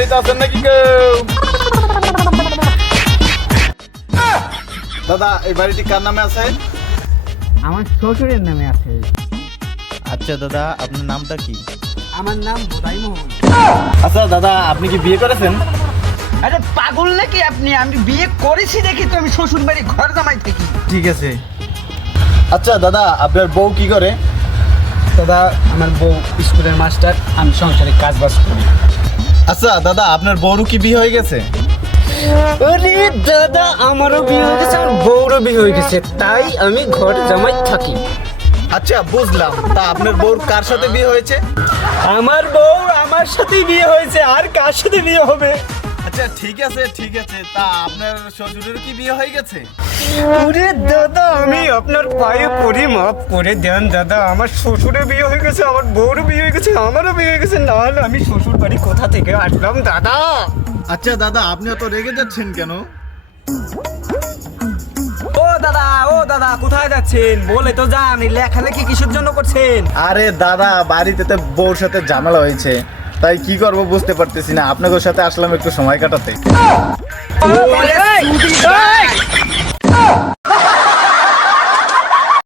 বাড়িতেই তো আছেন নাকি কেউ? দাদা এই বাড়িটি কার নামে আছে? আমার শ্বশুরের নামে আছে। আচ্ছা দাদা আপনার নামটা কি? আমার নাম বোধাই মোহন। আচ্ছা দাদা আপনি কি বিয়ে করেছেন? আরে পাগল নাকি আপনি? আমি বিয়ে করেছি দেখি তো আমি শ্বশুর বাড়ি ঘর জামাই থাকি। ঠিক আছে। আচ্ছা দাদা আপনার বউ কি করে? দাদা আমার বউ স্কুলের মাস্টার, আমি সংসারে কাজ বাজ করি। আচ্ছা দাদা আপনার বউরও কি বিয়ে হয়ে গেছে? আরে দাদা আমারও বিয়ে হয়ে গেছে, আমার বউরও বিয়ে হয়ে গেছে, তাই আমি ঘর জামাই থাকি। আচ্ছা বুঝলাম। তা আপনার বউর কার সাথে বিয়ে হয়েছে? আমার বউ আমার সাথেই বিয়ে হয়েছে, আর কার সাথে বিয়ে হবে? আচ্ছা ঠিক আছে ঠিক আছে। তা আপনার শ্বশুরের কি বিয়ে হয়ে গেছে? ওরে দাদা আমি আপনার পায়ে পড়ি, মাফ করে দেন দাদা। আমার শ্বশুরের বিয়ে হয়ে গেছে, আমার বউরও বিয়ে হয়ে গেছে, আমারও বিয়ে হয়ে গেছে, না হলে আমি শ্বশুর বাড়ি কোথা থেকে আসলাম দাদা? আচ্ছা দাদা আপনি অত রেগে যাচ্ছেন কেন? ও দাদা কোথায় যাচ্ছেন? বলে তো যান, এই লেখালেখি কিসের জন্য করছেন? আরে দাদা বাড়িতে তো বউর সাথে ঝামেলা হয়েছে, তাই কি করব বুঝতে পারতেছি না। আপনাদের সাথে আসলাম একটু সময় কাটাতে।